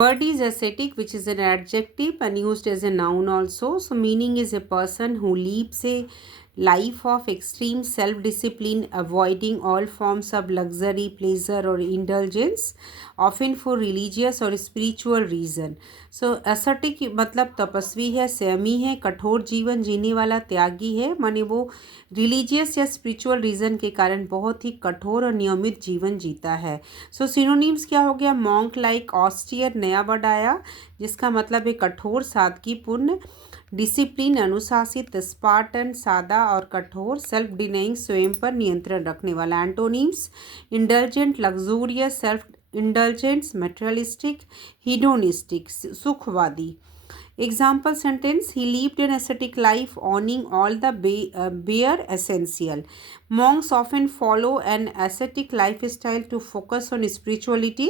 Word is ascetic, which is an adjective and used as a noun also. So, meaning is a person who leads a life of extreme self-discipline, avoiding all forms of luxury, pleasure or indulgence, often for religious or spiritual reason. So, ascetic मतलब तपस्वी है, संयमी है, कठोर जीवन जीने वाला त्यागी है, माने वो रिलीजियस या स्पिरिचुअल रीज़न के कारण बहुत ही कठोर और नियमित जीवन जीता है. सो सिनोनिम्स क्या हो गया? मॉन्क लाइक, ऑस्टियर नया वर्ड आया जिसका मतलब है कठोर, सादगीपूर्ण, डिसिप्लिन अनुशासित, स्पार्टन सादा और कठोर, सेल्फ डिनाइंग स्वयं पर नियंत्रण रखने वाला. Antonyms indulgent luxurious, self indulgence materialistic, hedonistic सुखवादी. Example sentence: He lived an ascetic life, owning all the bare essential. Monks often follow an ascetic lifestyle to focus on spirituality.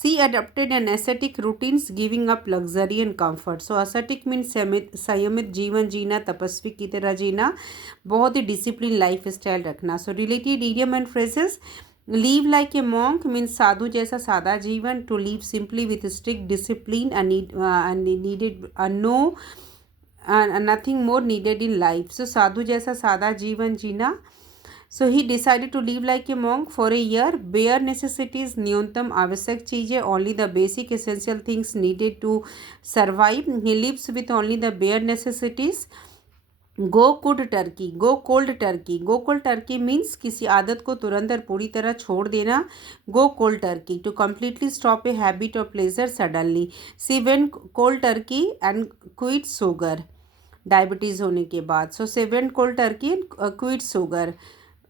She adopted an ascetic routines, giving up luxury and comfort. So ascetic means संयमित जीवन जीना, तपस्वी की तरह जीना, बहुत ही discipline life style रखना. So related idiom and phrases: Live like a monk means साधु जैसा सादा जीवन. To live simply with strict discipline and needed nothing more needed in life. So साधु जैसा सादा जीवन जीना. So he decided to live like a monk for a year. Bare necessities, न्यूनतम आवश्यक चीज़ें, only the basic essential things needed to survive. He lives with only the bare necessities. Go cold turkey, go cold turkey. Go cold turkey means किसी आदत को तुरंत और पूरी तरह छोड़ देना. Go cold turkey, to completely stop a habit और pleasure suddenly. She went cold turkey and quit sugar, diabetes होने के बाद. So she went cold turkey and quit sugar,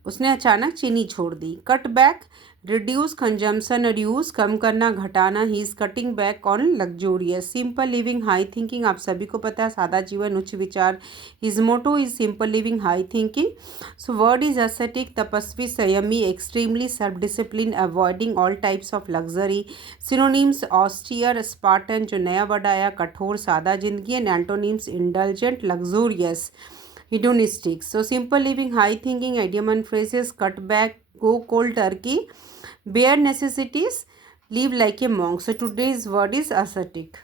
उसने अचानक चीनी छोड़ दी. कट बैक, रिड्यूस कंजम्पशन और यूज़, कम करना घटाना. He is cutting back on luxurious. Simple living high thinking, आप सभी को पता है सादा जीवन उच्च विचार. His motto is simple living high thinking. So word is aesthetic, तपस्वी, संयमी, extremely self discipline, avoiding all types of luxury. Synonyms austere, spartan जो नया वर्ड आया, कठोर सादा जिंदगी. And antonyms indulgent luxurious, hedonistic. So simple living, high thinking, idiom and phrases: cut back, go cold turkey, bare necessities, live like a monk. So today's word is ascetic.